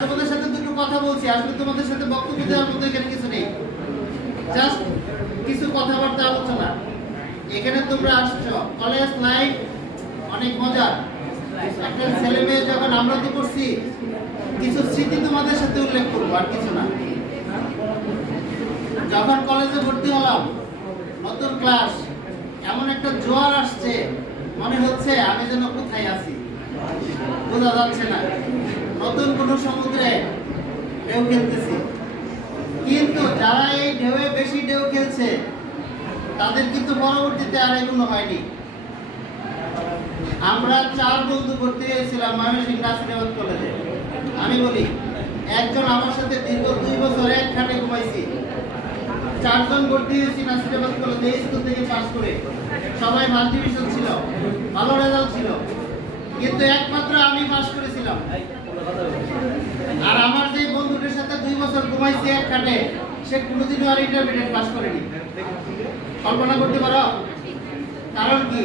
তোমাদের সাথে দুটো কথা বলছি, আসলে তোমাদের সাথে বক্তব্য দেওয়ার মতো এখানে কিছু নেই, জাস্ট কিছু কথাবার্তা আলোচনা। এখানে তোমরা আসছো, কলেজ লাইফ অনেক মজার। একটা ছেলে মেয়ে যখন আমরা তো করছি, কিছু স্মৃতি তোমাদের সাথে উল্লেখ করবো, আর কিছু না। যখন কলেজে ভর্তি হলাম, নতুন ক্লাস, এমন একটা জোয়ার আসছে, মনে হচ্ছে আমি যেন কোথায় আছি, বোঝা যাচ্ছে না। নতুন কোনো সমুদ্রে ঢেউ খেলতেছি, কিন্তু যারা এই ঢেউয়ে বেশি ঢেউ খেলছে তাদের কিন্তু পরবর্তীতে আর এগুলো হয়নি। আমরা 4 বন্ধু ভর্তি হয়েছিলাম ময়মনসিংহ নাসিরাবাদ কলেজে। আমি বলি, একজন আমার সাথে দীর্ঘ 2 বছর এক খাটে ঘুমাইছি। 4 জন ভর্তি হয়েছি নাসিরাবাদ কলেজে, স্কুল থেকে পাস করে। সবাই ফার্স্ট ডিভিশন ছিল, ভালো রেজাল্ট ছিল, কিন্তু একমাত্র আমি পাস করেছিলাম। আর আমার যে বন্ধুদের সাথে 2 বছর ঘুমাইছি এক খাটে, সে কোনোদিনও আর ইন্টারমিডিয়েট পাস করেনি। কল্পনা করতে পারো কারণ কি?